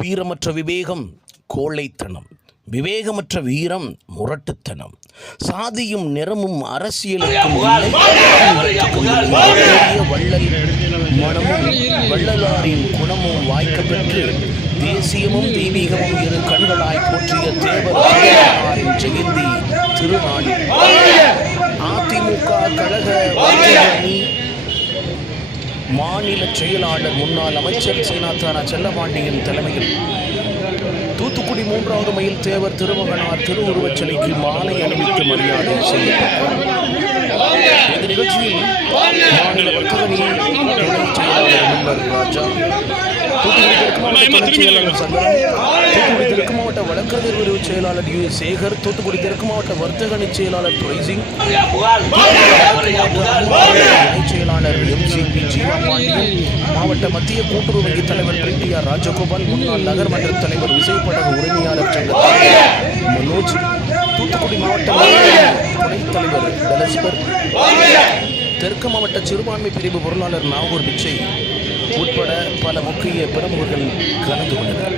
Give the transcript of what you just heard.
வீரமற்ற விவேகம் கோழைத்தனம், விவேகமற்ற வீரம் முரட்டுத்தனம், சாதியும் நிறமும் அரசியலுக்கும் வள்ளல் மனமும் வள்ளலாரின் குணமும் வாய்க்க பெற்று தேசியமும் தெய்வீகமும் இரு கண்களாய் போற்றிய தேவரின் ஜெயந்தி திருநாளில் அதிமுக கழக அணி மாநில செயலாளர் முன்னாள் அமைச்சர் சீனாத்தானா செல்லபாண்டியன் தலைமையில் தூத்துக்குடி 3வது மைல் தேவர் திருமகனார் திருவுருவச் சிலைக்கு மாலை அணிவித்து மரியாதை செய்யப்பட்டார். இந்த நிகழ்ச்சியில் மாநில வர்த்தகணி துணை செயலாளர் முன்னர் ராஜா, தூத்துக்குடி தெற்கு மாவட்ட துணை செயலாளர் சந்திரன், தூத்துக்குடி தெற்கு மாவட்ட வழக்கறிஞர் பிரிவு செயலாளர் யு சேகர், தூத்துக்குடி தெற்கு மாவட்ட வர்த்தகணி செயலாளர் துரைசிங், இணை செயலாளர் MCP ஜீவா பாண்டியன், மாவட்ட மத்திய கூட்டுறவு வங்கி தலைவர் பிரிட்டிஆர் ராஜகோபால், முன்னாள் நகர்மன்ற தலைவர் விசைப்படகு உரிமையாளர் சங்க மனோஜ், தூத்துக்குடி மாவட்ட துணைத் தலைவர் டலஸ்பர், தெற்கு மாவட்ட சிறுபான்மை பிரிவு பொருளாளர் நாகூர் பிச்சை உட்பட பல முக்கிய பிரமுகர்கள் கலந்து கொண்டனர்.